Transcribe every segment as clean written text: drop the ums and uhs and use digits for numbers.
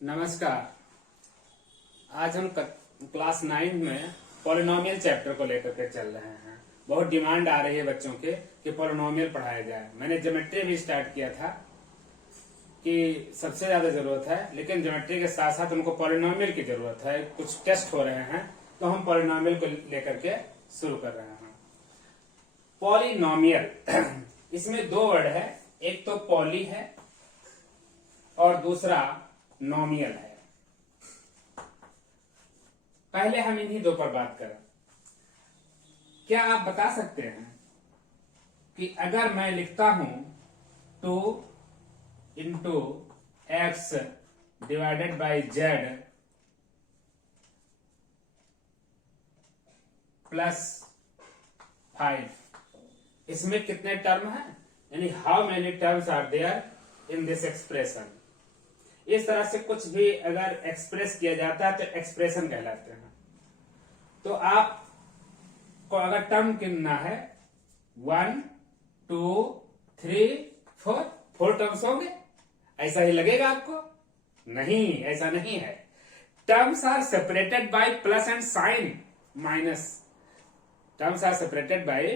नमस्कार। आज हम क्लास 9 में पॉलिनोमियल चैप्टर को लेकर के चल रहे हैं। बहुत डिमांड आ रही है बच्चों के कि पॉलिनोमियल पढ़ाया जाए। मैंने ज्योमेट्री भी स्टार्ट किया था कि सबसे ज्यादा जरूरत है, लेकिन ज्योमेट्री के साथ साथ उनको पॉलिनोमियल की जरूरत है। कुछ टेस्ट हो रहे हैं तो हम पॉलिनोमियल को लेकर के शुरू कर रहे हैं। पॉलिनोमियल इसमें दो वर्ड है, एक तो पॉली है और दूसरा नोमियल है। पहले हम इन्हीं दो पर बात करें। क्या आप बता सकते हैं कि अगर मैं लिखता हूं 2 into x divided by z plus 5, इसमें कितने टर्म है, यानी how many terms are there in this expression. इस तरह से कुछ भी अगर एक्सप्रेस किया जाता है तो एक्सप्रेशन कहलाते हैं। तो आपको अगर टर्म गिनना है 1 2 3 4 टर्म्स होंगे, ऐसा ही लगेगा आपको? नहीं, ऐसा नहीं है। Terms are separated by plus and sign minus. Terms are separated by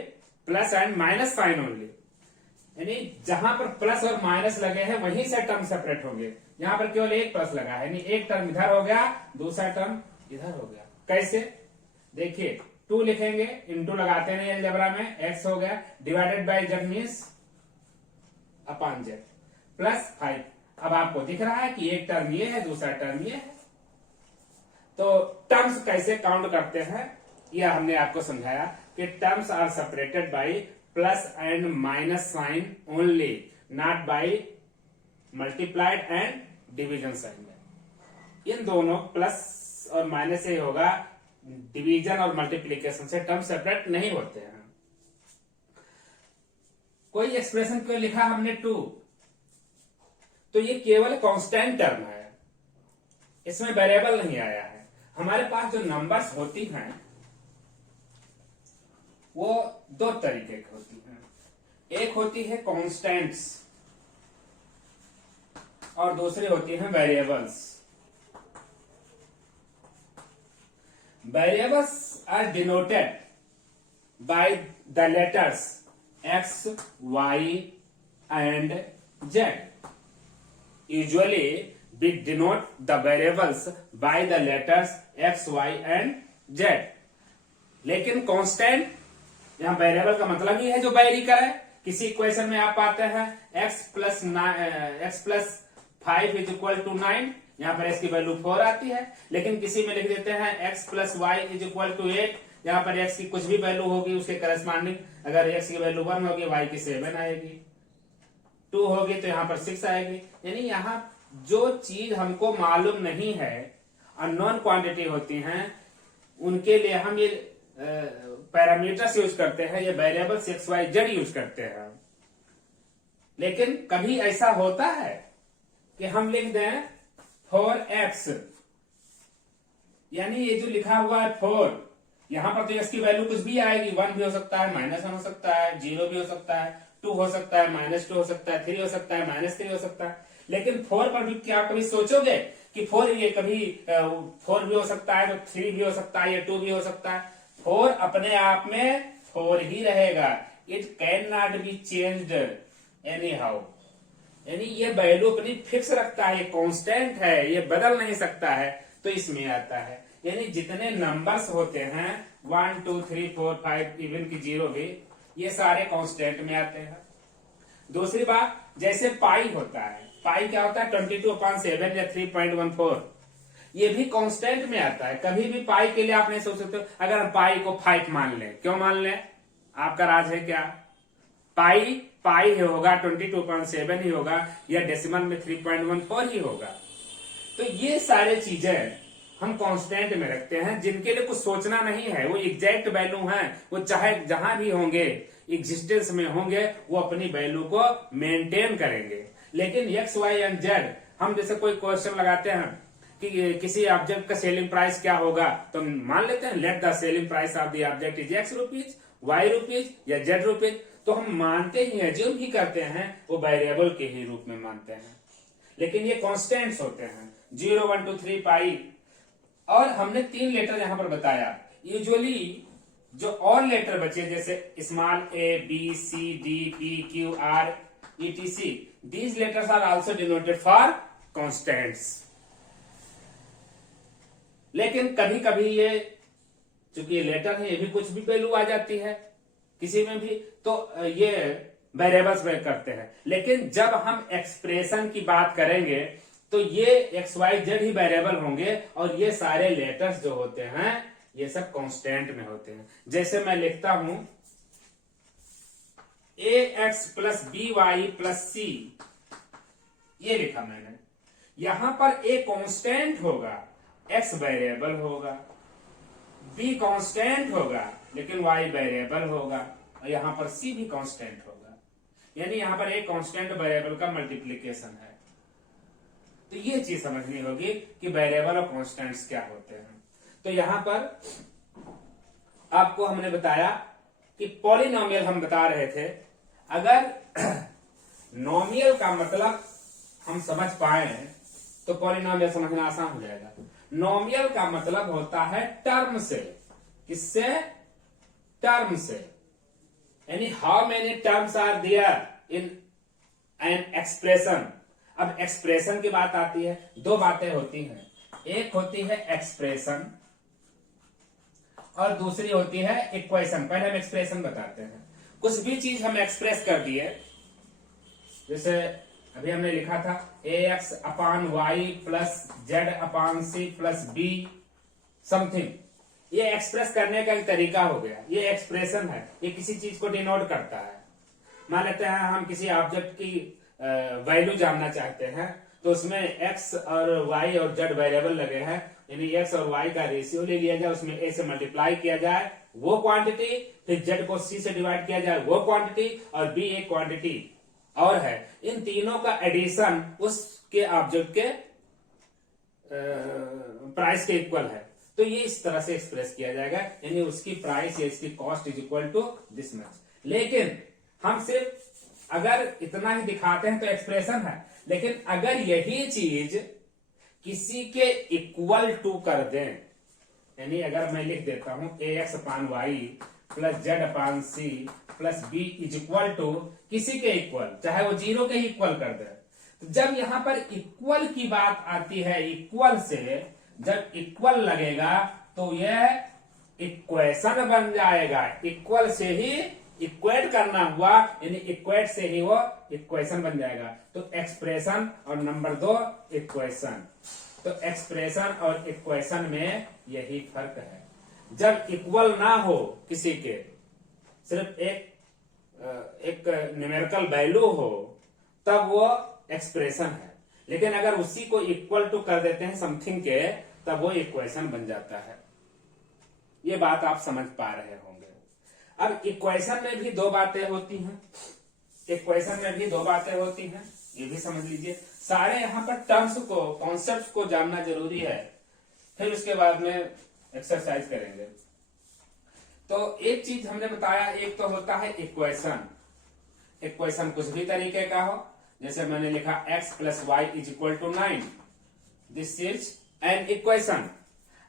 plus and minus sign only, यानी जहां पर प्लस और माइनस लगे हैं वहीं से टर्म सेपरेट होंगे। यहां पर केवल एक प्लस लगा है, यानी एक टर्म इधर हो गया, दूसरा टर्म इधर हो गया। कैसे? देखिए 2 लिखेंगे, इंटू लगाते हैं अलजेब्रा में, x हो गया, divided by Z means upon Z, plus 5। अब आपको दिख रहा है कि एक टर्म ये है, दूसरा टर्म ये है। तो टर्म्स कैसे काउंट करते हैं यह हमने आपको समझाया कि terms are separated by plus and minus sign only, not by multiplied and division sign में। इन दोनों प्लस और माइनस से होगा, डिवीजन और मल्टीप्लीकेशन से टर्म सेपरेट नहीं होते हैं। कोई एक्सप्रेशन क्यों लिखा हमने 2, तो ये केवल कांस्टेंट टर्म है, इसमें वेरिएबल नहीं आया है। हमारे पास जो नंबर्स होती हैं वो दो तरीके की होती हैं, एक होती है कांस्टेंट्स और दूसरी होती हैं variables. Variables are denoted by the letters x, y and z. Usually we denote the variables by the letters x, y and z. लेकिन कांस्टेंट यहां वेरिएबल का मतलब ही है जो वेरी करे। किसी इक्वेशन में आप पाते हैं x plus 5 is equal to 9, यहाँ पर x की वैल्यू 4 आती है। लेकिन किसी में लिख देते हैं x plus y is equal to 8, यहाँ पर x की कुछ भी वैल्यू होगी उसके करस्पॉन्डिंग, अगर x की वैल्यू 1 होगी y की 7 आएगी, 2 होगी तो यहाँ पर 6 आएगी। यानी यहाँ जो चीज हमको मालूम नहीं है, अननोन क्वांटिटी होती हैं, उनके लिए हम ये पैरामीटर्स यूज करते हैं, ये variables x y z use करते हैं। लेकिन कभी ऐसा होता है कि हम लिख दें 4x, यानी ये जो लिखा हुआ है 4, यहां पर तो x की वैल्यू कुछ भी आएगी, 1 भी हो सकता है, -1 हो सकता है, 0 भी हो सकता है, 2 हो सकता है, -2 हो सकता है, 3 हो सकता है, -3 हो सकता है। लेकिन 4 पर भी क्या कभी सोचोगे कि 4 ये कभी 4 भी हो सकता है, तो 3 भी हो सकता है, या 2 भी हो सकता है। 4 अपने आप में 4 ही रहेगा, it can not be changed any how, यानी ये वैल्यू अपनी फिक्स रखता है, ये कांस्टेंट है, ये बदल नहीं सकता है। तो इसमें आता है, यानी जितने नंबर्स होते हैं 1 2 3 4 5 इवन की 0 भी, ये सारे कांस्टेंट में आते हैं। दूसरी बात, जैसे पाई होता है, पाई क्या होता है 22/7 या 3.14, ये भी कांस्टेंट में आता है। कभी भी पाई के लिए आप नहीं सोच सकते अगर हम पाई को 5 मान लें। क्यों मान लें? आपका राज है क्या? पाई ही होगा, 22.7 ही होगा, या डेसिमल में 3.14 ही होगा। तो ये सारे चीजें हम कांस्टेंट में रखते हैं, जिनके लिए कुछ सोचना नहीं है, वो एग्जैक्ट वैल्यू हैं, वो चाहे जहां भी होंगे, एग्जिस्टेंस में होंगे, वो अपनी वैल्यू को मेंटेन करेंगे। लेकिन एक्स वाई एंड जेड, हम जैसे कोई क्वेश्चन लगाते हैं कि किसी ऑब्जेक्ट का सेलिंग प्राइस क्या होगा, तो मान लेते हैं let the selling price of the object is x rupees, y rupees या z रुपीज। तो हम मानते ही हैं, जो भी करते हैं वो वेरिएबल के ही रूप में मानते हैं। लेकिन ये कॉन्स्टेंट्स होते हैं 0 1 2 3 पाई। और हमने 3 लेटर यहां पर बताया। यूजुअली जो और लेटर बचे जैसे small a b c d p q r etc, these letters are also denoted for constants। लेकिन कभी कभी ये चूंकि ये लेटर है, ये भी कुछ भी वैल्यू आ जाती है किसी में भी, तो ये वेरिएबल्स में करते हैं। लेकिन जब हम एक्सप्रेशन की बात करेंगे तो ये एक्स वाई जेड ही वेरिएबल होंगे और ये सारे लेटर्स जो होते हैं ये सब कांस्टेंट में होते हैं। जैसे मैं लिखता हूं a x plus b y plus c, ये लिखा मैंने। यहां पर ए कांस्टेंट होगा, एक्स वेरिएबल होगा, बी कांस्टेंट होगा लेकिन वाई वेरिएबल होगा, और यहां पर सी भी कांस्टेंट होगा। यानी यहां पर एक कांस्टेंट वेरिएबल का मल्टीप्लीकेशन है। तो ये चीज समझनी होगी कि वेरिएबल और कांस्टेंट्स क्या होते हैं। तो यहां पर आपको हमने बताया कि पॉलिनोमियल हम बता रहे थे। अगर नोमियल का मतलब हम समझ पाए तो पॉलिनोमियल समझना आसान हो जाएगा। नोमियल का मतलब होता है टर्म से। किससे? टर्म से। यानी how many terms are there in an expression. अब एक्सप्रेशन की बात आती है, दो बातें होती हैं, एक होती है एक्सप्रेशन और दूसरी होती है इक्वेशन। पहले हम एक्सप्रेशन बताते हैं। कुछ भी चीज हम एक्सप्रेस कर दिए, जैसे अभी हमने लिखा था a x upon y plus z upon c plus b something. ये एक्सप्रेस करने का एक तरीका हो गया, ये एक्सप्रेशन है, ये किसी चीज को डिनोट करता है। मान लेते हैं हम किसी ऑब्जेक्ट की वैल्यू जानना चाहते हैं, तो उसमें एक्स और वाई और जेड वेरिएबल लगे हैं, यानी एक्स और वाई का रेशियो ले लिया जाए, उसमें ए से मल्टीप्लाई किया जाए वो क्वांटिटी, फिर जेड को सी से डिवाइड किया जाए वो क्वांटिटी, और बी एक क्वांटिटी और है। इन तीनों का एडिशन उसके ऑब्जेक्ट के प्राइस के इक्वल है। तो ये इस तरह से एक्सप्रेस किया जाएगा, यानी उसकी प्राइस या इसकी cost is equal to this much. लेकिन हम सिर्फ अगर इतना ही दिखाते हैं तो एक्सप्रेशन है, लेकिन अगर यही चीज किसी के इक्वल टू कर दें, यानी अगर मैं लिख देता हूं a x upon y plus z upon c plus b is equal to किसी के इक्वल, चाहे वो 0 के ही इक्वल कर दे, तो जब यहां पर इक्वल की बात आती है, इक्वल से जब इक्वल लगेगा तो यह इक्वेशन बन जाएगा। इक्वल से ही इक्वेट करना हुआ, यानी इक्वेट से ही वो इक्वेशन बन जाएगा। तो एक्सप्रेशन और नंबर 2 इक्वेशन। तो एक्सप्रेशन और इक्वेशन में यही फर्क है। जब इक्वल ना हो किसी के, सिर्फ एक न्यूमेरिकल वैल्यू हो, तब वो एक्सप्रेशन है। लेकिन अगर उसी को इक्वल टू कर देते हैं समथिंग के, तब वो इक्वेशन बन जाता है। ये बात आप समझ पा रहे होंगे। अब इक्वेशन में भी दो बातें होती हैं, इक्वेशन में भी दो बातें होती हैं, ये भी समझ लीजिए। सारे यहां पर टर्म्स को, कॉन्सेप्ट्स को जानना जरूरी है, फिर उसके बाद में एक्सरसाइज करेंगे। तो एक चीज हमने बताया, एक तो होता है इक्वेशन। इक्वेशन कुछ भी तरीके का हो, जैसे मैंने लिखा x plus y is equal to 9, this is an equation.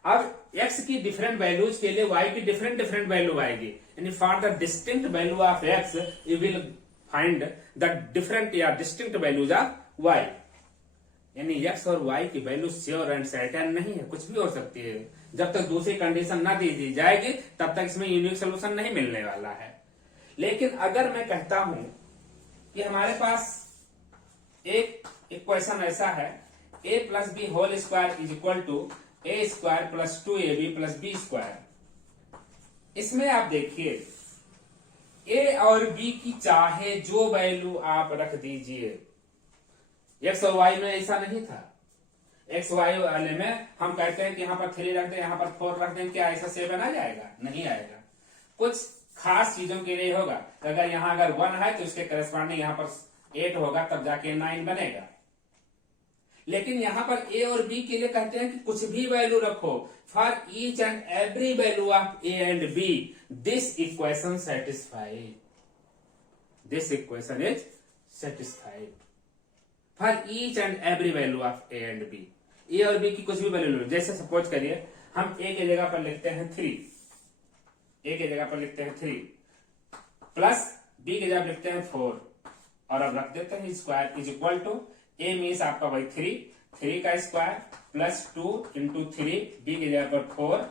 अब x की डिफरेंट वैल्यूज के लिए y की डिफरेंट वैल्यू आएगी, यानी for the distinct value of x you will find the different या डिस्टिंक्ट वैल्यूज ऑफ y। यानी x और y की वैल्यू श्योर एंड सर्टेन नहीं है, कुछ भी हो सकती है। जब तक दूसरी कंडीशन ना दी जाएगी तब तक इसमें यूनिक सोल्यूशन नहीं मिलने वाला है। लेकिन अगर मैं कहता हूं कि हमारे पास एक इक्वेशन ऐसा है, a plus b whole square is equal to a square plus 2ab plus b square. इसमें आप देखिए a और b की चाहे जो वैल्यू आप रख दीजिए, x और y में ऐसा नहीं था। x y वाले में हम कहते हैं कि यहाँ पर 3 रख दें, यहाँ पर 4 रख दें, क्या ऐसा 7 आ जाएगा? नहीं आएगा। कुछ खास चीजों के लिए होगा। अगर यहाँ अगर 1 है तो इसके करस्पॉन्डिंग यहाँ पर 8 होगा, तब जाके 9 बनेगा। लेकिन यहाँ पर a और b के लिए कहते हैं कि कुछ भी वैल्यू रखो, for each and every value of a and b this equation satisfied, this equation is satisfied. For each and every value of a and b. A और बी की कुछ भी वैल्यू लो, जैसे सपोज करिए हम ए की जगह पर लिखते हैं 3, ए की जगह पर लिखते हैं 3 प्लस बी की जगह लिखते हैं 4 और अब रख देते हैं square is equal to a means आपका वही 3 का स्क्वायर प्लस 2 इंटू 3, बी की जगह पर 4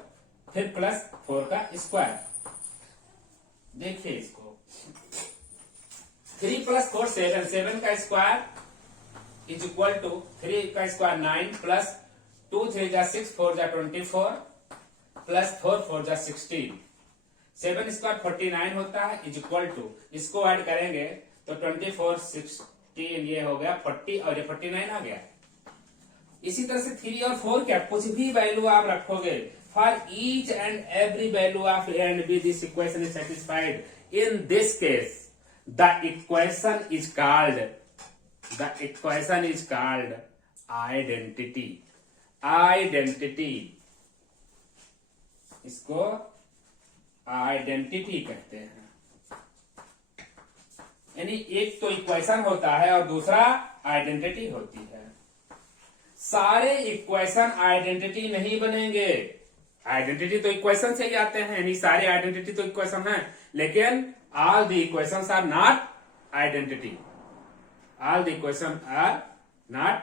फिर प्लस 4 का स्क्वायर। देखिए इसको 3 प्लस 4 7, 7 का स्क्वायर इज इक्वल टू 3 का स्क्वायर 9 प्लस 2 3 जा 6 4 जा 24 प्लस 4 4 जा 16, 7 स्क्वायर 49 होता है इज इक्वल टू, इसको ऐड करेंगे तो 24 16 ये हो गया 40 और ये 49 आ गया। इसी तरह से 3 और 4 क्या कुछ भी वैल्यू आप रखोगे for each and every value of a and b this equation is satisfied. In this case the equation is called identity. Identity, इसको आइडेंटिटी कहते हैं। यानी एक तो इक्वेशन होता है और दूसरा आइडेंटिटी होती है। सारे इक्वेशन आइडेंटिटी नहीं बनेंगे। आइडेंटिटी तो इक्वेशन से ही आते हैं, यानी सारे आइडेंटिटी तो इक्वेशन है, लेकिन all the equations are not identity. All the equation are not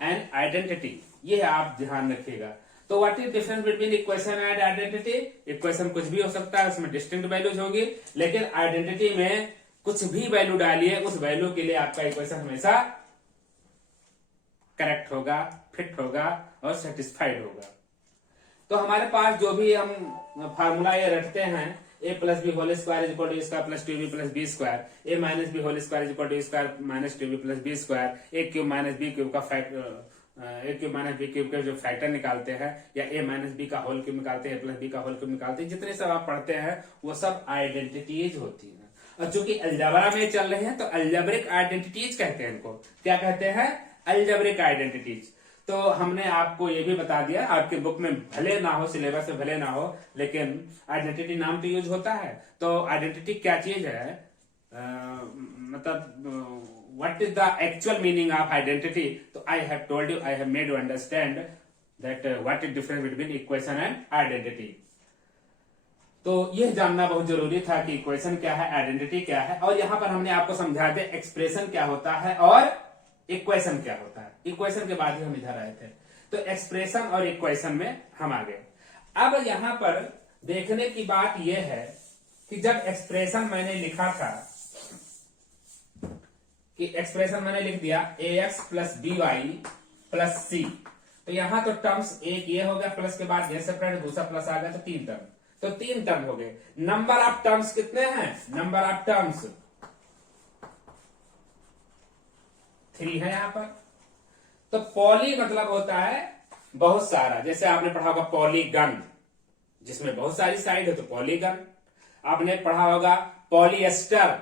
an identity, ये आप ध्यान रखिएगा। तो what is difference between equation and identity? Equation कुछ भी हो सकता है, उसमें डिस्टिंक्ट वैल्यूज होगी, लेकिन आइडेंटिटी में कुछ भी वैल्यू डालिए, उस वैल्यू के लिए आपका इक्वेशन हमेशा करेक्ट होगा, फिट होगा और सेटिस्फाइड होगा। तो हमारे पास जो भी हम फार्मूला ये रखते हैं, a plus b whole square is equal to square plus 2b plus b square, a minus b whole square is equal to square minus 2b plus b square, a cube minus b cube का factor, a cube minus b cube के जो factor निकालते हैं, या a minus b का whole cube निकालते हैं, a plus b का होल क्यूब निकालते हैं, जितने सब आप पढ़ते हैं वो सब आइडेंटिटीज होती है। और चूंकि अलजेब्रा में चल रहे हैं तो अलजेब्रिक आइडेंटिटीज कहते हैं इनको। क्या कहते हैं? Algebraic identities. तो हमने आपको ये भी बता दिया, आपके बुक में भले ना हो, सिलेबस में भले ना हो, लेकिन आइडेंटिटी नाम तो यूज होता है। तो आइडेंटिटी क्या चीज है, मतलब what is the actual meaning of identity? So I have told you, I have made you understand that what is difference between equation and identity. तो यह जानना बहुत जरूरी था कि इक्वेशन क्या है, आइडेंटिटी क्या है, और यहां पर हमने आपको समझा दिया एक्सप्रेशन क्या होता है और इक्वेशन क्या होता है। इक्वेशन के बाद ही हम इधर आए थे, तो एक्सप्रेशन और इक्वेशन में हम आ गए। अब यहां पर देखने की बात यह है कि जब एक्सप्रेशन मैंने लिखा था, कि एक्सप्रेशन मैंने लिख दिया ax plus b y plus c, तो यहां तो टर्म्स एक ये हो गया, प्लस के बाद ये सेपरेट, दूसरा प्लस आ गया, तो 3 टर्म, तो 3 टर्म हो गए। नंबर ऑफ टर्म्स कितने हैं? नंबर ऑफ टर्म्स 3 है यहां पर। तो पॉली मतलब होता है बहुत सारा, जैसे आपने पढ़ा होगा पॉलीगन, जिसमें बहुत सारी साइड है तो पॉलीगन। आपने पढ़ा होगा पॉलीएस्टर,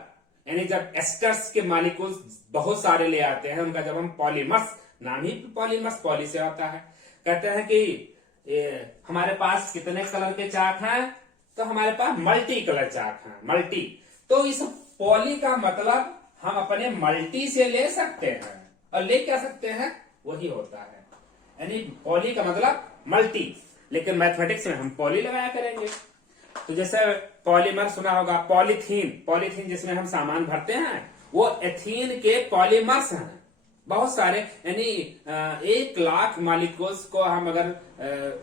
यानी जब एस्टर्स के मॉलिक्यूल्स बहुत सारे ले आते हैं, उनका जब हम पॉलीमर्स, नाम ही पॉलीमर्स पॉली से आता है। कहते हैं कि हमारे पास कितने कलर के चाक हैं, तो हमारे पास मल्टी कलर चाक हैं, मल्टी। तो इस पॉली का मतलब हम अपने मल्टी से ले सकते हैं, और ले क्या सकते हैं, वही होता है। यानी पॉली का मतलब मल्टी, लेकिन मैथमेटिक्स में हम पॉली लगाया करेंगे। तो जैसे पॉलीमर सुना होगा, पॉलीथीन, पॉलीथीन जिसमें हम सामान भरते हैं, वो एथीन के पॉलीमर्स हैं बहुत सारे। यानी 1 लाख मॉलिक्यूल्स को हम अगर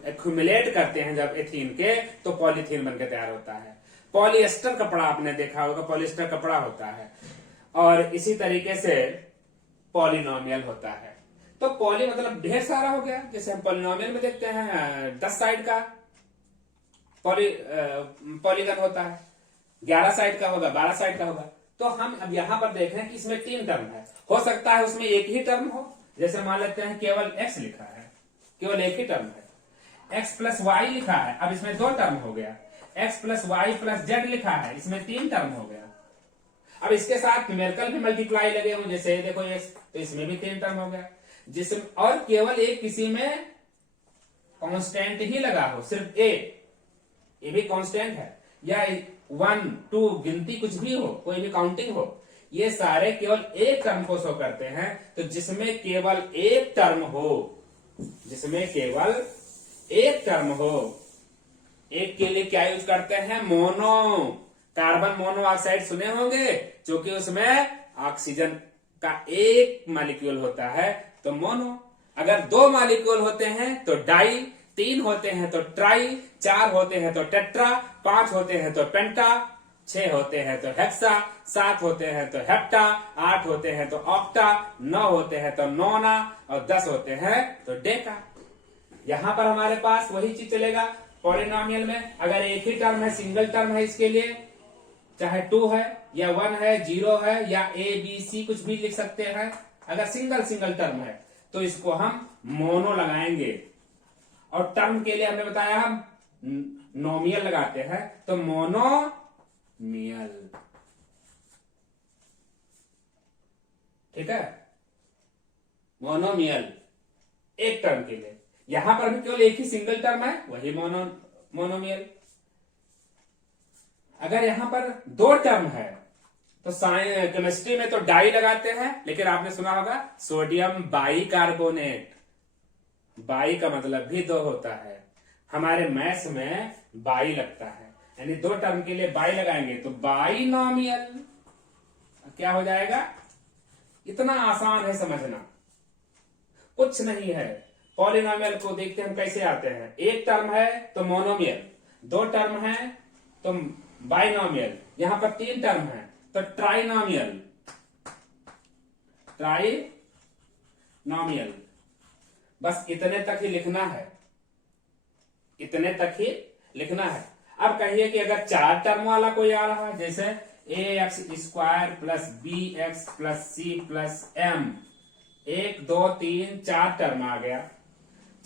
एक्यूमुलेट करते हैं जब एथीन के, तो पॉलीथीन बनकर तैयार होता है। पॉलिएस्टर कपड़ा आपने देखा होगा, पॉलिएस्टर कपड़ा होता है। और इसी तरीके से पॉलिनोमियल होता है। तो पॉली मतलब ढेर सारा हो गया, जैसे हम पॉलिनोमियल में देखते हैं 10 साइड का पॉलीगन होता है, 11 साइड का होगा, 12 साइड का होगा। तो हम अब यहां पर देख रहे हैं कि इसमें 3 टर्म है, हो सकता है उसमें एक ही टर्म हो, जैसे मान लेते हैं केवल x लिखा है, केवल एक ही टर्म है। x प्लस वाई लिखा है, अब इसमें 2 टर्म हो गया। x plus y plus z लिखा है, इसमें 3 टर्म हो गया। अब इसके साथ न्यूमेरिकल भी मल्टीप्लाई लगे हुए, जैसे देखो x, तो इसमें भी 3 टर्म हो गया। जिसमें और केवल एक किसी में कांस्टेंट ही लगा हो, सिर्फ ये भी कांस्टेंट है, या 1 2 गिनती कुछ भी हो, कोई भी काउंटिंग हो, ये सारे केवल एक टर्म को शो करते हैं। तो जिसमें केवल एक टर्म हो, जिसमें केवल एक टर्म हो, एक के लिए क्या यूज करते हैं? मोनो। कार्बन मोनोऑक्साइड सुने होंगे, जो कि उसमें ऑक्सीजन का एक मॉलिक्यूल होता है, तो मोनो। अगर दो मॉलिक्यूल होते हैं तो डाई, तीन होते हैं तो ट्राई, चार होते हैं तो टेट्रा, पांच होते हैं तो पेंटा, छह होते हैं तो हेक्सा, सात होते हैं तो हेप्टा, आठ होते हैं तो ऑक्टा, नौ होते हैं तो नोना और 10 होते हैं तो डेका। यहां पर हमारे पास वही चीज चलेगा पॉलिनोमियल में। अगर एक ही टर्म है, सिंगल टर्म है, इसके लिए चाहे 2 है या 1 है, 0 है या A B C कुछ भी लिख सकते हैं। अगर सिंगल टर्म है तो इसको हम मोनो लगाएंगे। और टर्म के लिए हमने बताया हम नोमियल लगाते हैं, तो मोनोमियल। ठीक है, मोनोमियल एक टर्म के लिए। यहां पर भी केवल एक ही सिंगल टर्म है, वही मोनोमियल। अगर यहां पर दो टर्म है तो केमिस्ट्री में तो डाई लगाते हैं, लेकिन आपने सुना होगा सोडियम बाइकार्बोनेट। बाई का मतलब भी दो होता है। हमारे मैथ्स में बाई लगता है, यानी दो टर्म के लिए बाई लगाएंगे तो बाइनोमियल। क्या हो जाएगा? इतना आसान है समझना, कुछ नहीं है। पॉलिनोमियल को देखते हम कैसे आते हैं। एक टर्म है तो मोनोमियल, दो टर्म है तो बाइनोमियल, यहां पर तीन टर्म है तो ट्राइनोमियल। ट्राइनोमियल, बस इतने तक ही लिखना है, इतने तक ही लिखना है। अब कहिए कि अगर चार टर्म वाला कोई आ रहा है, जैसे ax square plus bx plus c plus m, 1 2 3 4 term आ गया।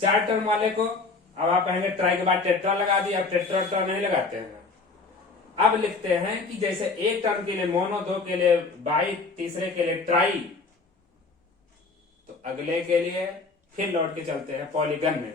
चार टर्म वाले को अब आप कहेंगे ट्राई के बाद टेट्रा लगा दिया। अब टेट्रा नहीं लगाते हैं, अब लिखते हैं कि जैसे एक टर्म के लिए मोनो, दो के लिए बाई, तीसरे के लिए ट्राई, तो अगले के लिए फिर लौट के चलते हैं पॉलीगन में।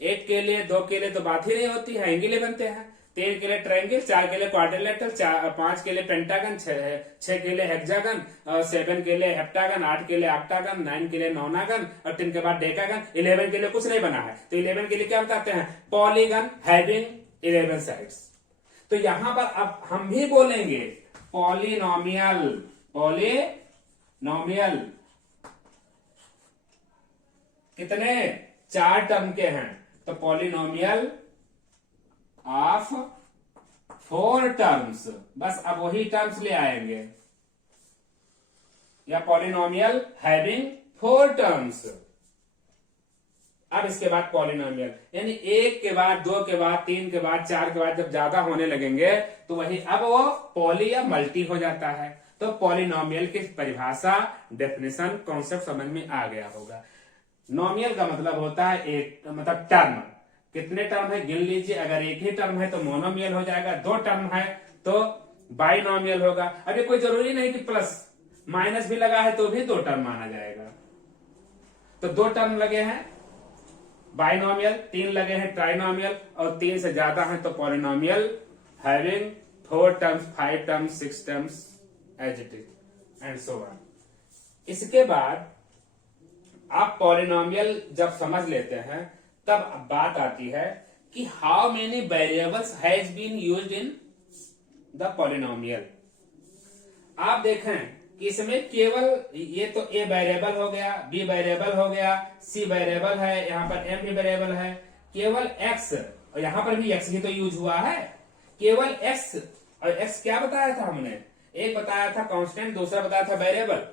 एक के लिए, दो के लिए तो बात ही नहीं होती है, एंगल बनते हैं। तीन के लिए ट्रायंगल, चार के लिए क्वाड्रिलेटरल, पांच के लिए पेंटागन, छह के लिए हेक्सागन, और 7 के लिए हेप्टागन, 8 के लिए ऑक्टागन, 9 के लिए नोनागन और 10 के बाद डेकागन। 11 के लिए कुछ नहीं बना है, तो 11 के लिए क्या बताते हैं? Polygon having 11 sides. तो यहां पर अब हम भी बोलेंगे पॉलिनोमियल। पॉलिनोमियल कितने? चार टर्म के हैं, तो पॉलिनोमियल ऑफ 4 टर्म्स। बस अब वही टर्म्स ले आएंगे, या पॉलिनोमियल हैविंग 4 टर्म्स। अब इसके बाद पॉलिनोमियल, यानी एक के बाद, दो के बाद, तीन के बाद, चार के बाद जब ज्यादा होने लगेंगे तो वही अब वो पॉली या मल्टी हो जाता है। तो पॉलिनोमियल की परिभाषा, डेफिनेशन, कॉन्सेप्ट समझ में आ गया होगा। नोमियल का मतलब होता है एक, मतलब टर्म। कितने टर्म है गिन लीजिए। अगर एक ही टर्म है तो मोनोमियल हो जाएगा, दो टर्म है तो बाइनोमियल होगा। अभी कोई जरूरी नहीं कि प्लस माइनस भी लगा है तो भी दो टर्म माना जाएगा। तो दो टर्म लगे हैं बाइनोमियल, तीन लगे हैं ट्राइनोमियल, और तीन से ज्यादा है तो polynomial having 4 terms, 5 terms, 6 terms, as it is and so on. इसके बाद आप पॉलिनोमियल जब समझ लेते हैं तब बात आती है कि how many variables has been used in the polynomial. आप देखें कि इसमें केवल ये तो a वेरिएबल हो गया, b वेरिएबल हो गया, c वेरिएबल है, यहाँ पर m भी वेरिएबल है, केवल x, और यहाँ पर भी x ही तो यूज हुआ है, केवल x। और x क्या बताया था हमने? एक बताया था कांस्टेंट, दूसरा बताया था वेरिएबल।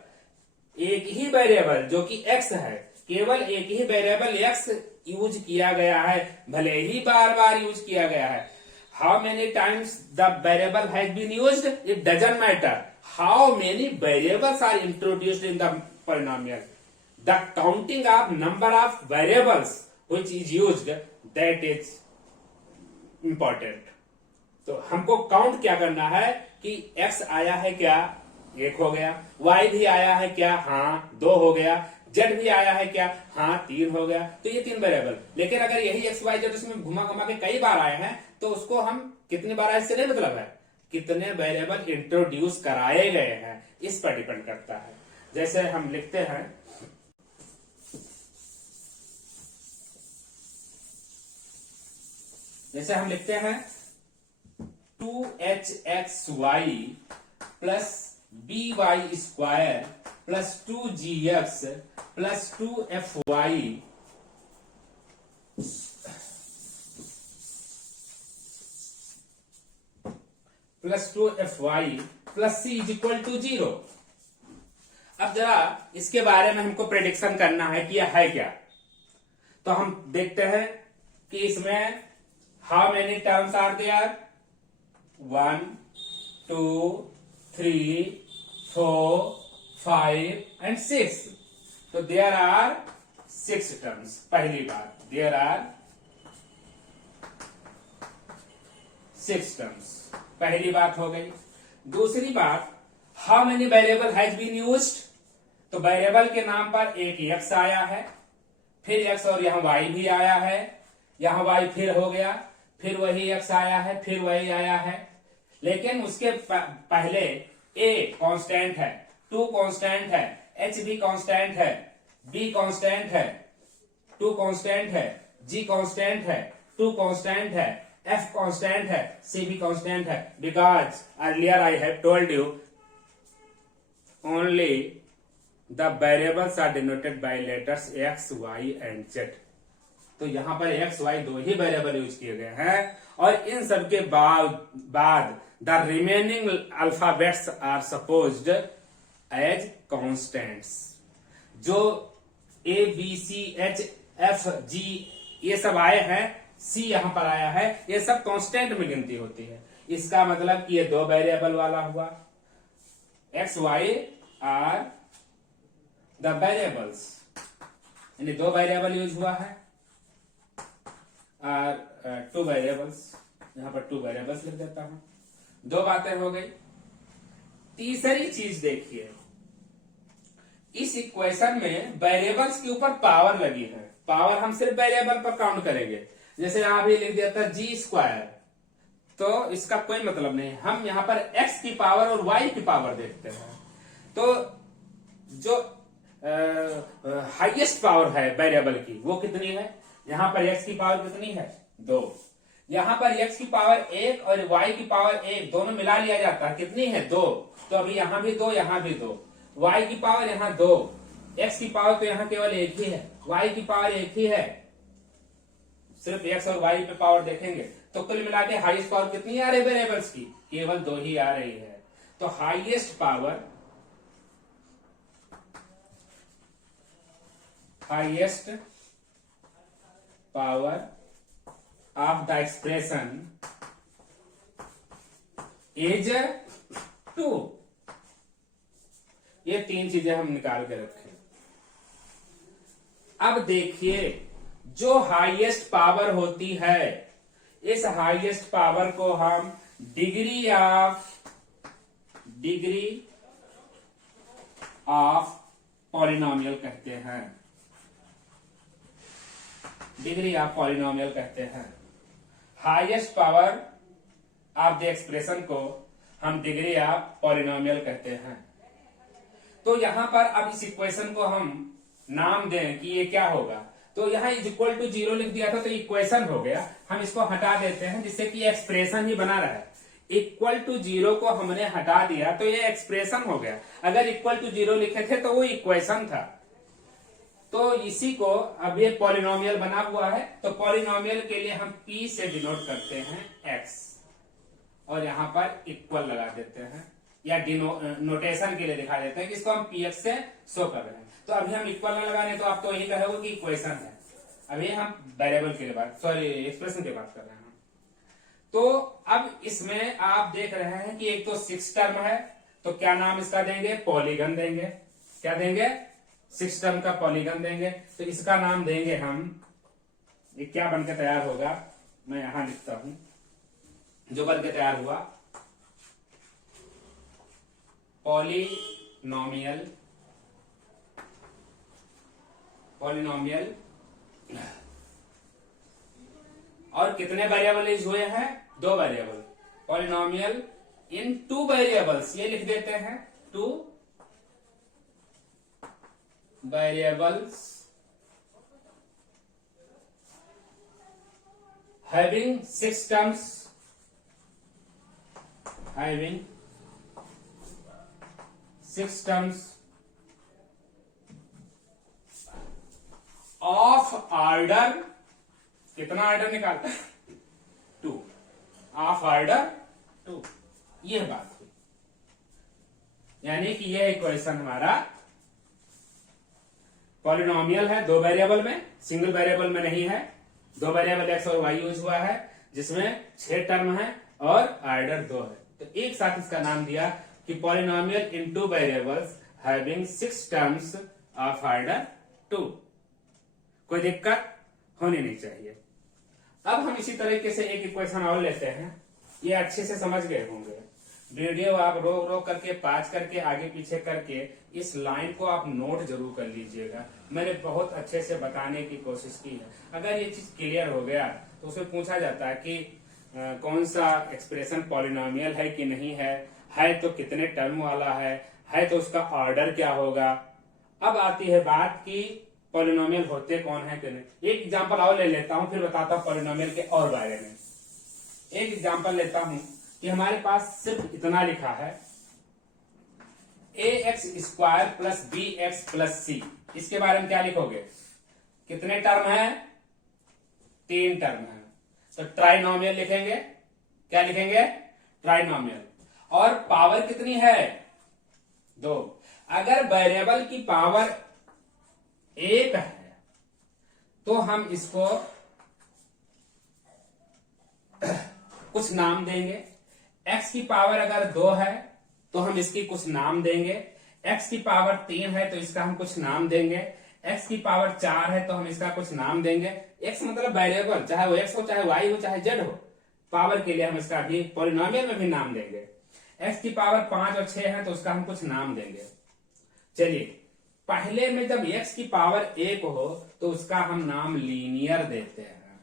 एक ही वेरिएबल जो कि x है, केवल एक ही वेरिएबल x यूज किया गया है, भले ही बार बार यूज किया गया है। How many times the variable has been used, it doesn't matter. How many variables are introduced in the polynomial, the counting of number of variables which is used, that is important. तो हमको count क्या करना है कि x आया है क्या? 1 हो गया। y भी आया है क्या? हाँ 2 हो गया। z भी आया है क्या? हाँ 3 हो गया। तो ये 3 वेरिएबल। लेकिन अगर यही x y z उसमें घुमा घुमा के कई बार आए हैं तो उसको हम कितनी बार आए इससे नहीं मतलब है, कितने वेरिएबल इंट्रोड्यूस कराए गए हैं, इस पर डिपेंड करता है। जैसे हम लिखते हैं two h x y plus b y square plus 2gx plus 2fy plus 2fy plus c is equal to 0। अब जरा इसके बारे में हमको प्रेडिक्शन करना है कि यह है क्या। तो हम देखते हैं कि इसमें how many terms are there, 1 2 3 4 5 and 6। तो देयर आर 6 टर्म्स। पहली बात, देयर आर 6 टर्म्स, पहली बात हो गई। दूसरी बात, how many variable has been used. तो वेरिएबल के नाम पर एक x आया है, फिर x और यहां y भी आया है, यहां y फिर हो गया, फिर वही x आया है, फिर वही आया है। लेकिन उसके पहले a कांस्टेंट है, 2 कांस्टेंट है, h भी कांस्टेंट है, b कांस्टेंट है, 2 कांस्टेंट है, g कांस्टेंट है, 2 कांस्टेंट है, f कांस्टेंट है, c भी कांस्टेंट है। Because earlier I have told you only the variables are denoted by letters x, y and z। तो यहां पर x, y दो ही वेरिएबल यूज किए गए हैं और इन सब के बाद the remaining alphabets are supposed as constants. जो a b c h f g ये सब आए हैं, c यहां पर आया है, ये सब कांस्टेंट में गिनती होती है। इसका मतलब कि ये 2 वेरिएबल वाला हुआ। x, y are the variables, यानी 2 वेरिएबल यूज हुआ है और 2 वेरिएबल्स, यहां पर 2 वेरिएबल्स लिख देता हूं। 2 बातें हो गई। तीसरी चीज देखिए, इस इक्वेशन में वेरिएबल्स के ऊपर पावर लगी है। पावर हम सिर्फ वेरिएबल पर काउंट करेंगे। जैसे यहां भी लिख दिया था जी स्क्वायर, तो इसका कोई मतलब नहीं। हम यहां पर x की पावर और y की पावर देखते हैं। तो जो हाईएस्ट पावर है वेरिएबल की वो कितनी है। यहां पर x की पावर कितनी है, 2। यहां पर x की पावर 1 और y की पावर 1 दोनों मिला लिया जाता है, कितनी है, 2। तो अभी यहां भी 2, यहां भी 2। y की पावर यहां 2, x की पावर तो यहां केवल 1 ही है, y की पावर 1 ही है। सिर्फ x और y पे पावर देखेंगे तो कुल मिला के हाईएस्ट पावर कितनी आ रही है वेरिएबल्स की, केवल 2 ही आ रही है। तो highest power of the expression is 2। ये 3 चीजें हम निकाल के रखें। अब देखिए, जो हाईएस्ट पावर होती है, इस हाईएस्ट पावर को हम डिग्री ऑफ पॉलिनोमियल कहते हैं। डिग्री ऑफ पॉलिनोमियल कहते हैं। Highest power of the expression को हम डिग्री ऑफ पॉलिनोमियल कहते हैं। तो यहां पर अब इस इक्वेशन को हम नाम दें कि ये क्या होगा। तो यहां इज इक्वल टू 0 लिख दिया था तो इक्वेशन हो गया। हम इसको हटा देते हैं जिससे कि एक्सप्रेशन ही बना रहा है। इक्वल टू 0 को हमने हटा दिया तो ये एक्सप्रेशन हो गया। अगर इक्वल टू 0 लिखे थे तो वो इक्वेशन था। तो इसी को अब ये पॉलिनोमियल बना हुआ है। तो पॉलिनोमियल के लिए हम p से डिनोट करते हैं x और यहां पर इक्वल लगा देते हैं या नोटेशन के लिए दिखा देते हैं कि इसको हम px से शो कर रहे हैं। तो अभी हम इक्वल ना लगा रहे तो आप तो यही कहोगे कि इक्वेशन है। अभी हम वेरिएबल के लिए एक्सप्रेशन की बात कर रहे हैं। तो अब इसमें आप देख रहे हैं कि एक तो 6 टर्म है, तो क्या नाम इसका देंगे, पॉलीगन देंगे। क्या देंगे, 6 टर्म का पॉलीगन देंगे। तो इसका नाम देंगे हम, ये क्या बनकर तैयार होगा, मैं यहां लिखता हूं जो बनकर तैयार हुआ, पॉलिनोमियल और कितने वेरिएबल यूज हुए हैं, 2 वेरिएबल। पॉलिनोमियल इन 2 वेरिएबल्स, ये लिख देते हैं 2 variables having 6 terms, having 6 terms of order, कितना ऑर्डर निकालता है? 2, ऑफ ऑर्डर 2। यह बात हुई, यानी कि यह इक्वेशन हमारा पॉलिनोमियल है, 2 वेरिएबल में, सिंगल वेरिएबल में नहीं है। 2 वेरिएबल एक्स और वाई यूज हुआ है, जिसमें 6 टर्म है और ऑर्डर 2 है। तो एक साथ इसका नाम दिया कि polynomial in 2 variables having 6 terms of order 2। कोई दिक्कत होनी नहीं चाहिए। अब हम इसी तरीके से एक इक्वेशन और लेते हैं, ये अच्छे से समझ गए होंगे। वीडियो आप रोक रोक करके, पाज करके, आगे पीछे करके इस लाइन को आप नोट जरूर कर लीजिएगा। मैंने बहुत अच्छे से बताने की कोशिश की है। अगर ये चीज क्लियर हो गया तो उसमें पूछा जाता है कि कौन सा एक्सप्रेशन पॉलिनोमियल है कि नहीं है तो कितने टर्म वाला है तो उसका ऑर्डर क्या होगा। अब आती है बात कि पॉलिनोमियल होते कौन है कि नहीं। एक एग्जांपल और ले लेता हूं, फिर बताता हूं पॉलिनोमियल के और बारे में। एक एग्जांपल लेता हूं कि हमारे पास सिर्फ इतना लिखा है ax² plus bx plus c। इसके बारे में क्या लिखोगे? कितने टर्म है? 3 टर्म है, तो ट्राइनोमियल लिखेंगे। क्या लिखेंगे? ट्राइनोमियल। और पावर कितनी है? 2। अगर वेरिएबल की पावर 1 है तो हम इसको कुछ नाम देंगे। x की पावर अगर 2 है तो हम इसकी कुछ नाम देंगे। x की पावर 3 है तो इसका हम कुछ नाम देंगे। x की पावर 4 है तो हम इसका कुछ नाम देंगे। x मतलब वेरिएबल, चाहे वो x हो, चाहे y हो, चाहे z हो, पावर के लिए हम इसका भी पॉलिनोमियल में भी नाम देंगे। x की पावर 5 और 6 है तो उसका हम कुछ नाम देंगे। चलिए, पहले में जब x की पावर 1 हो तो उसका हम नाम लीनियर देते हैं,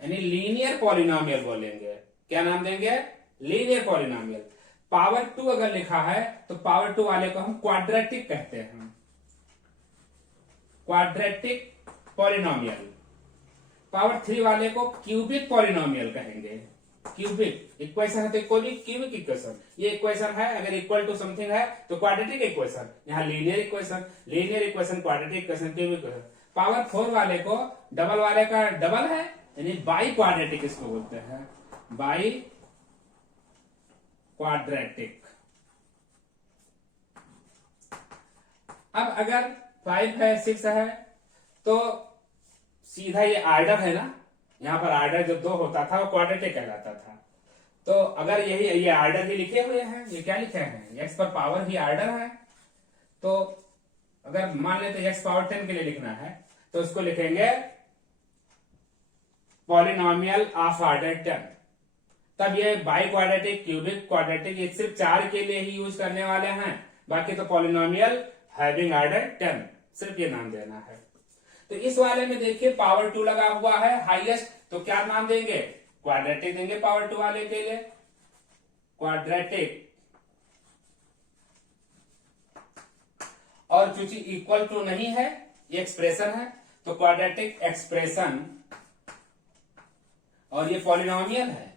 यानी लीनियर पॉलिनोमियल बोलेंगे। क्या नाम देंगे? Linear polynomial. पावर 2 अगर लिखा है तो पावर 2 वाले को हम क्वाड्रेटिक कहते हैं, क्वाड्रेटिक पॉलिनोमियल। पावर 3 वाले को क्यूबिक पॉलिनोमियल कहेंगे। क्यूबिक इक्वेशन है तो कोई भी क्यूबिक इक्वेशन, ये इक्वेशन है अगर इक्वल टू समथिंग है तो क्वाड्रेटिक इक्वेशन। यहाँ linear equation, linear equation, quadratic equation, cubic equation. Power 4 वाले को डबल वाले का डबल है, यानी बाई क्वाड्रेटिक इसको बोलते हैं, बाई क्वाड्रेटिक। अब अगर 5 है, 6 है तो सीधा ये ऑर्डर है ना, यहां पर ऑर्डर जब 2 होता था वो क्वाड्रेटिक कहलाता था। तो अगर यही ये ऑर्डर ही लिखे हुए हैं, ये क्या लिखे हैं? एक्स पर पावर ही ऑर्डर है। तो अगर मान लेते एक्स पावर 10 के लिए लिखना है तो इसको लिखेंगे पॉलिनोमियल ऑफ ऑर्डर 10। तब ये बाई क्वाड्रेटिक, क्यूबिक, क्वाड्रेटिक, ये सिर्फ 4 के लिए ही यूज करने वाले हैं, बाकी तो पॉलिनोमियल हैविंग ऑर्डर 10, सिर्फ ये नाम देना है। तो इस वाले में देखिए पावर 2 लगा हुआ है हाईएस्ट, तो क्या नाम देंगे? क्वाड्रेटिक देंगे पावर 2 वाले के लिए, क्वाड्रेटिक। और चूंकि इक्वल टू नहीं है, ये एक्सप्रेशन है तो क्वाड्रेटिक एक्सप्रेशन, और ये पॉलिनोमियल है।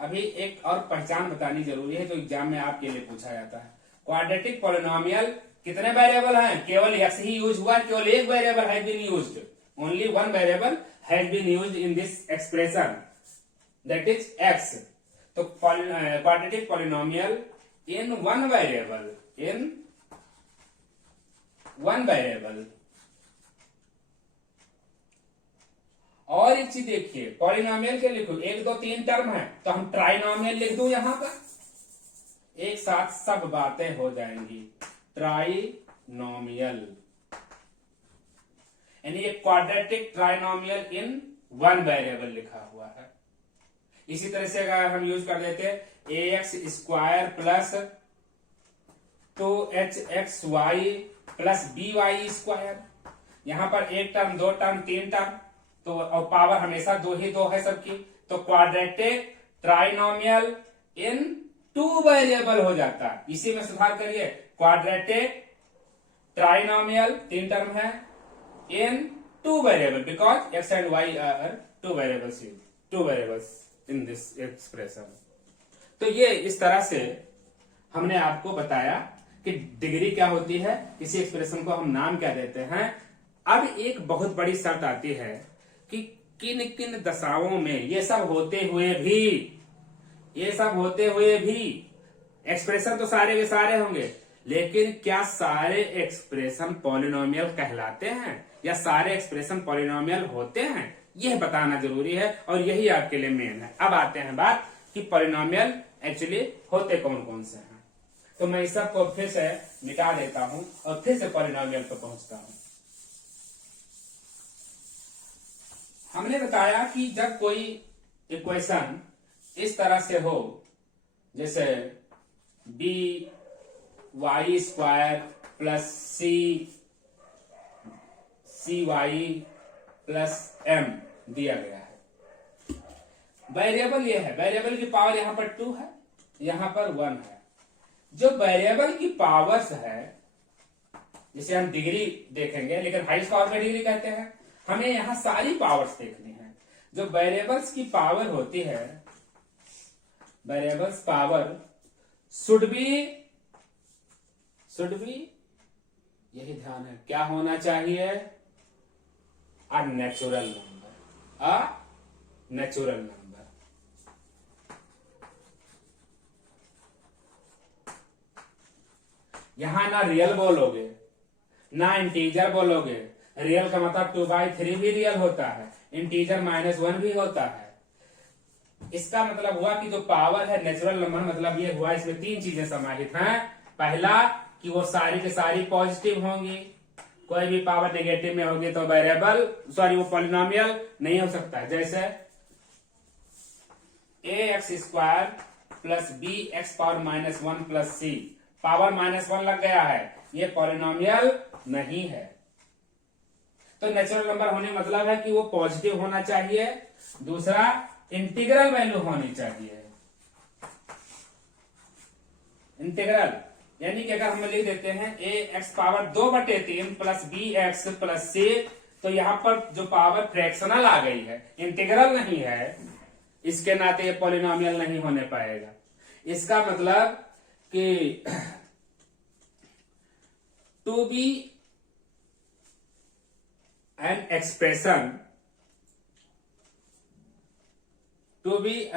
अभी एक और पहचान बतानी जरूरी है जो एग्जाम में आपके लिए पूछा जाता है। क्वाड्रेटिक पॉलिनोमियल कितने वेरिएबल हैं? केवल x ही यूज हुआ, केवल एक variable has been used, only one variable has been used in this expression, that is x। तो quadratic polynomial in one variable, in one variable. और एक चीज देखिए, पॉलिनोमियल के लिखो 1 2 3 टर्म है तो हम ट्राइनोमियल लिख दूं यहां पर, एक साथ सब बातें हो जाएंगी। ट्राइनोमियल यानी एक क्वाड्रेटिक ट्राइनोमियल इन वन वेरिएबल लिखा हुआ है। इसी तरह से अगर हम यूज कर देते ax² plus 2hxy plus by², यहां पर 1 टर्म, 2 टर्म, 3 टर्म, तो और पावर हमेशा 2 ही 2 है सबकी, तो क्वाड्रेटिक ट्राइनोमियल इन 2 वेरिएबल हो जाता है। इसी में सुधार करिए, क्वाड्रेटिक ट्राइनोमियल 3 टर्म है in 2 variable because x and y are 2 variables in this expression. तो ये इस तरह से हमने आपको बताया कि डिग्री क्या होती है, किसी एक्सप्रेशन को हम नाम क्या देते हैं। अब एक बहुत बड़ी शर्त आती है कि किन किन दशाओं में ये सब होते हुए भी एक्सप्रेशन तो सारे के सारे होंगे, लेकिन क्या सारे एक्सप्रेशन पॉलिनोमियल कहलाते हैं या सारे एक्सप्रेशन पॉलिनोमियल होते हैं, यह बताना जरूरी है और यही आपके लिए मेन है। अब आते हैं बात कि पॉलिनोमियल एक्चुअली होते कौन कौन से हैं। तो मैं इस सबको फिर से मिटा देता हूं और फिर से पॉलिनोमियल पर पहुंचता हूं। हमने बताया कि जब कोई इक्वेशन इस तरह से हो, जैसे बी वाई स्क्वायर प्लस सी वाई प्लस एम दिया गया है। वेरिएबल ये है, वेरिएबल की पावर यहां पर 2 है, यहां पर 1 है। जो वेरिएबल की पावर्स है, जिसे हम डिग्री देखेंगे, लेकिन हाईएस्ट पावर में डिग्री कहते हैं, हमें यहां सारी पावर्स देखनी है। जो वेरिएबल्स की पावर होती है, वेरिएबल्स पावर शुड बी यही ध्यान है, क्या होना चाहिए, अ नेचुरल नंबर। यहां ना रियल बोलोगे ना इंटीजर बोलोगे। रियल का मतलब 2/3 भी रियल होता है, इंटीजर -1 भी होता है। इसका मतलब हुआ कि जो पावर है नेचुरल नंबर, मतलब ये हुआ इसमें 3 चीजें समाहित हैं। पहला कि वो सारी की सारी पॉजिटिव होंगी, कोई भी पावर नेगेटिव में होगी तो वो पॉलिनोमियल नहीं हो सकता है। जैसे ax² plus bx⁻1 plus c, power -1 लग गया है, ये पॉलिनोमियल नहीं है। तो नेचुरल नंबर होने मतलब है कि वो पॉजिटिव होना चाहिए। दूसरा, इंटीग्रल वैल्यू होनी चाहिए। इंटीग्रल यानी कि अगर हम लिख देते हैं ax⁻2/3 plus bx plus c, तो यहां पर जो पावर फ्रैक्शनल आ गई है, इंटीग्रल नहीं है, इसके नाते ये पॉलिनोमियल नहीं होने पाएगा। इसका मतलब कि to be an expression, to be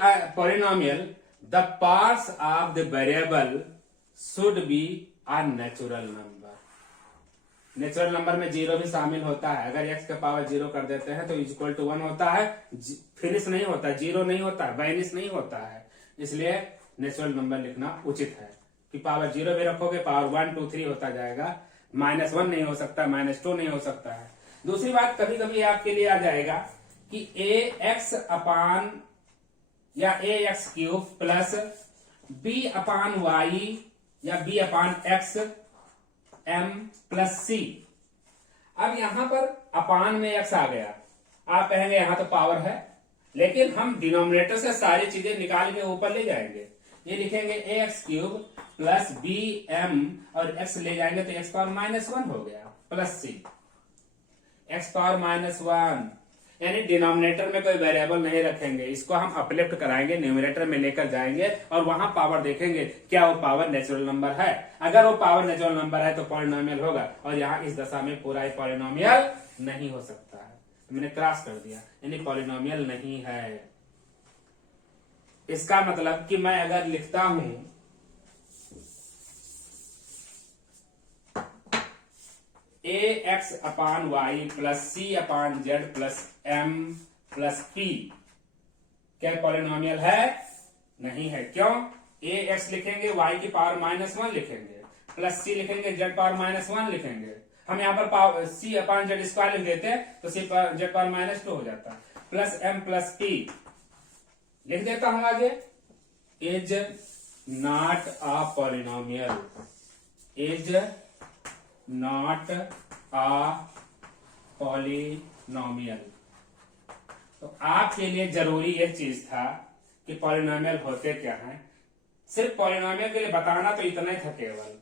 a polynomial, the parts of the variable should be a natural number। Natural number में 0 भी शामिल होता है। अगर x का पावर 0 कर देते हैं तो इक्वल टू 1 होता है, फिनिश नहीं होता, 0 नहीं होता, वाइनिश नहीं होता है। इसलिए नेचुरल नंबर लिखना उचित है कि पावर 0 भी रखोगे, पावर 1 2 3 होता जाएगा, -1 नहीं हो सकता, -2 नहीं हो सकता है। दूसरी बात, कभी कभी आपके लिए आ जाएगा कि ax³ प्लस b/y या b/x m प्लस c। अब यहां पर अपान में x आ गया, आप कहेंगे यहां तो पावर है, लेकिन हम डिनोमिनेटर से सारी चीजें निकाल के ऊपर ले जाएंगे। ये लिखेंगे ax³ प्लस bm और x ले जाएंगे तो x⁻1 हो गया प्लस c, x⁻1, यानी डिनोमिनेटर में कोई वेरिएबल नहीं रखेंगे, इसको हम अपलिफ्ट कराएंगे, न्यूमरेटर में लेकर जाएंगे और वहां पावर देखेंगे क्या वो पावर नेचुरल नंबर है। अगर वो पावर नेचुरल नंबर है तो पॉलिनोमियल होगा, और यहाँ इस दशा में पूरा ही पॉलिनोमियल नहीं हो सकता है। मैंने क्रॉस कर दिया, यानी पॉलिनोमियल नहीं है। इसका मतलब कि मैं अगर लिखता हूं ax/y plus c/z plus m plus p, क्या पॉलिनोमियल है? नहीं है। क्यों? ax लिखेंगे, y की पावर -1 लिखेंगे, प्लस c लिखेंगे, z पावर -1 लिखेंगे। हम यहाँ पर पावर c/z² लिख देते हैं तो c पर z पावर -2 हो जाता, प्लस m प्लस p लिख देता हूं आगे। Is not a polynomial, is not a polynomial. तो आपके लिए जरूरी यह चीज था कि पॉलिनोमियल होते क्या हैं। सिर्फ पॉलिनोमियल के लिए बताना तो इतना ही था केवल,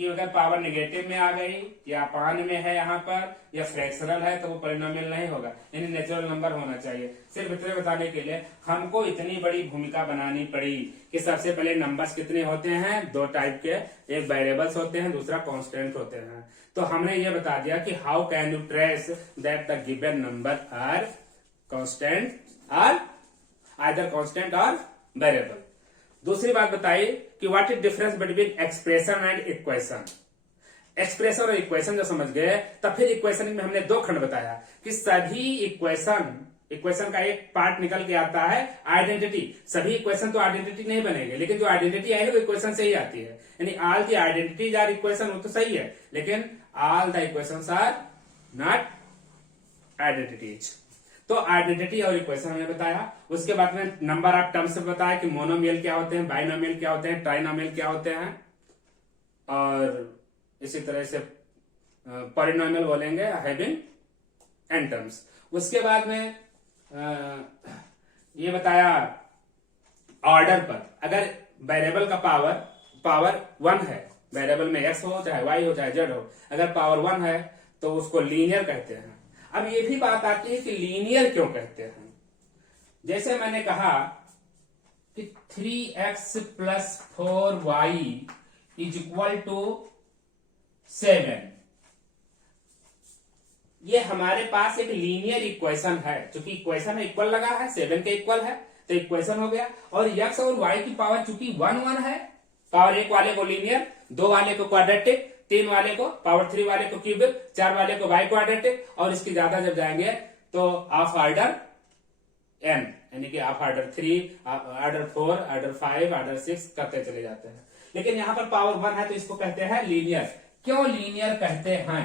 कि अगर पावर नेगेटिव में आ गई या अपान में है यहाँ पर या फ्रैक्शनल है तो वो पॉलिनोमियल नहीं होगा, यानी नेचुरल नंबर होना चाहिए। सिर्फ इतने बताने के लिए हमको इतनी बड़ी भूमिका बनानी पड़ी कि सबसे पहले नंबर्स कितने होते हैं, दो टाइप के, एक वेरिएबल्स होते हैं, दूसरा कांस्टेंट होते हैं। तो हमने ये बता दिया कि how can you trace that the given number are constant और आइदर कांस्टेंट और वेरिएबल। दूसरी बात बताई कि what is difference between expression and equation. Expression और इक्वेशन जो समझ गए, तब फिर इक्वेशन में हमने दो खंड बताया कि सभी इक्वेशन का एक पार्ट निकल के आता है आइडेंटिटी। सभी इक्वेशन तो आइडेंटिटी नहीं बनेंगे, लेकिन जो आइडेंटिटी आएगी वो इक्वेशन से ही आती है, यानी all the identities are equation, वो तो सही है, लेकिन all the equations are not identities. तो आइडेंटिटी और इक्वेशन हमने बताया। उसके बाद में नंबर ऑफ टर्म्स बताया कि मोनोमियल क्या होते हैं, बाइनोमियल क्या होते हैं, ट्राइनोमियल क्या होते हैं, और इसी तरह से पॉलिनोमियल बोलेंगे हैविंग एन टर्म्स। उसके बाद में ये बताया ऑर्डर पर, अगर वेरिएबल का पावर 1 है, वेरिएबल में x हो चाहे y हो चाहे z हो, अगर पावर 1 है तो उसको लीनियर कहते हैं। अब ये भी बात आती है कि लीनियर क्यों कहते हैं। जैसे मैंने कहा कि 3x plus 4y is equal to 7, ये हमारे पास एक लीनियर इक्वेशन है, चूंकि इक्वेशन में इक्वल लगा है, 7 के इक्वल है तो इक्वेशन हो गया। और x और y की पावर चूंकि 1 है, पावर 1 वाले को लीनियर, 2 वाले को क्वाड्रेटिक, 3 वाले को, पावर 3 वाले को क्यूबिक, 4 वाले को बाई क्वाड्रेटिक, और इसकी ज्यादा जब जाएंगे तो ऑफ ऑर्डर n, यानी कि of order 3, order 4, order 5, order 6 करते चले जाते हैं। लेकिन यहां पर पावर 1 है तो इसको कहते हैं लीनियर। क्यों लीनियर कहते हैं,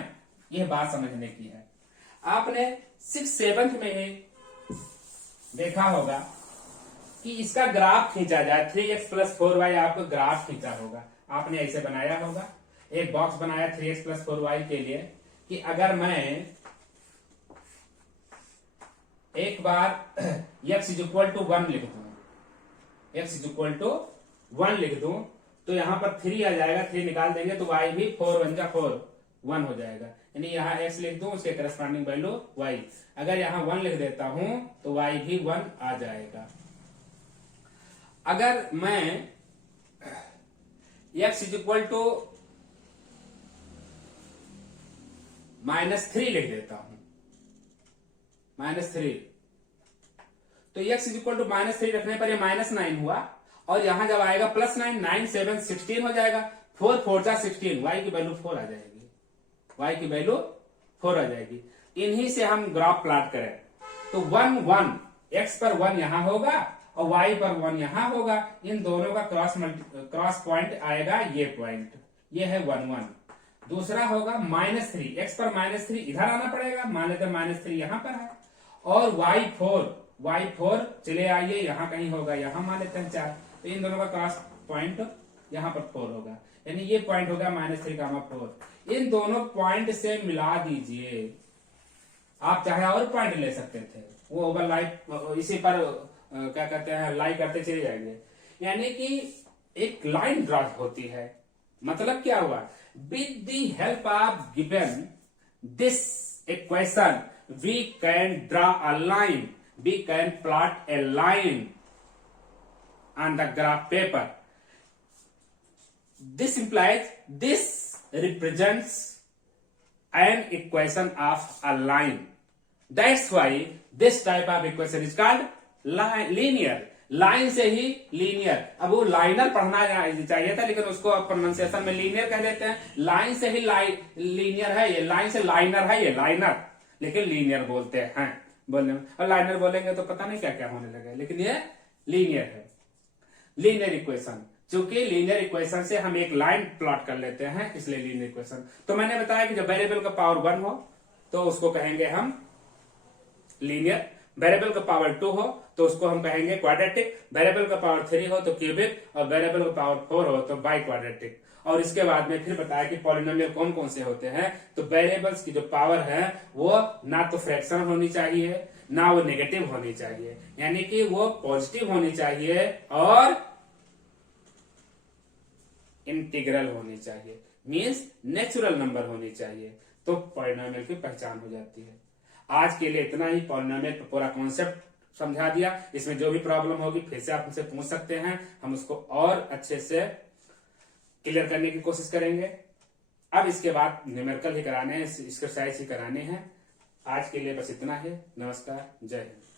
यह बात समझने की है। आपने 6th-7th में ही देखा होगा कि इसका ग्राफ खींचा जाए, 3x प्लस 4y आपको ग्राफ खींचा होगा, आपने ऐसे बनाया होगा, एक बॉक्स बनाया 3x प्लस 4y के लिए कि अगर मैं एक बार x इज इक्वल टू 1 लिख दूं, x इज इक्वल टू 1 लिख दूं तो यहां पर 3 आ जाएगा, 3 निकाल देंगे तो y भी 4 1 जा 4 1 हो जाएगा, यानी यहां x लिख दूं उसके करस्पॉन्डिंग वैल्यू y। अगर यहां 1 लिख देता हूं तो y भी 1 आ जाएगा। अगर मैं x इज इक्वल टू -3 लिख देता हूं, -3, तो x इज इक्वल टू -3 रखने पर ये -9 हुआ, और यहां जब आएगा +9, 9 7 16 हो जाएगा, 4 4 जा 16, y की वैल्यू 4 आ जाएगी, y की वैल्यू 4 आ जाएगी। इन्हीं से हम ग्राफ प्लॉट करें तो 1 1, x पर 1 यहां होगा और y पर 1 यहां होगा, इन दोनों का क्रॉस पॉइंट आएगा, ये पॉइंट, ये है 1 1। दूसरा होगा -3, x पर -3 इधर आना पड़ेगा, मान लेते -3 यहां पर है, और y4 चले आइए यहां कहीं होगा, यहां मान लेते हैं 4, तो इन दोनों का क्रॉस पॉइंट यहां पर 4 होगा, यानी ये पॉइंट होगा -3, 4। इन दोनों पॉइंट से मिला दीजिए। आप चाहे और पॉइंट ले सकते थे, वो ओवरलाइट इसी पर क्या कहते हैं, लाई करते चले जाएंगे, यानी कि एक लाइन ड्रॉ होती है। मतलब क्या हुआ, with the help of given this equation we can draw a line, we can plot a line on the graph paper. This implies this represents an equation of a line. That's why this type of equation is called linear. Line से ही linear, अब वो liner पढ़ना चाहिए था लेकिन उसको pronunciation में linear कह देते हैं। लाइन से ही लीनियर है ये, लाइन से लाइनर है ये, लाइनर, लेकिन लीनियर बोलते हैं बोलने में, और लाइनर बोलेंगे तो पता नहीं क्या क्या होने लगे, लेकिन ये लीनियर है, लीनियर इक्वेशन। चूंकि लीनियर इक्वेशन से हम एक लाइन प्लॉट कर लेते हैं, इसलिए लीनियर इक्वेशन। तो मैंने बताया कि जब वेरिएबल का पावर 1 हो तो उसको कहेंगे हम लीनियर, वेरिएबल का पावर 2 हो तो उसको हम कहेंगे क्वाड्रेटिक, वेरिएबल का पावर 3 हो तो क्यूबिक, और वेरिएबल का पावर 4 हो तो बाई क्वाड्रेटिक। और इसके बाद में फिर बताया कि पॉलिनोमियल कौन कौन से होते हैं। तो वेरिएबल्स की जो पावर है वो ना तो फ्रैक्शन होनी चाहिए, ना वो नेगेटिव होनी चाहिए, यानी कि वो पॉजिटिव होनी चाहिए और इंटीग्रल होनी चाहिए। मीन्स नेचुरल नंबर होनी चाहिए, तो पॉलिनोमियल की पहचान हो जाती है। आज के लिए इतना ही। पॉलिनोमियल का पूरा कॉन्सेप्ट समझा दिया। इसमें जो भी प्रॉब्लम होगी फिर से आप हमसे पूछ सकते हैं, हम उसको और अच्छे से क्लियर करने की कोशिश करेंगे। अब इसके बाद न्यूमेरिकल ही कराने हैं, एक्सरसाइज ही कराने हैं। आज के लिए बस इतना ही। नमस्कार, जय हिंद।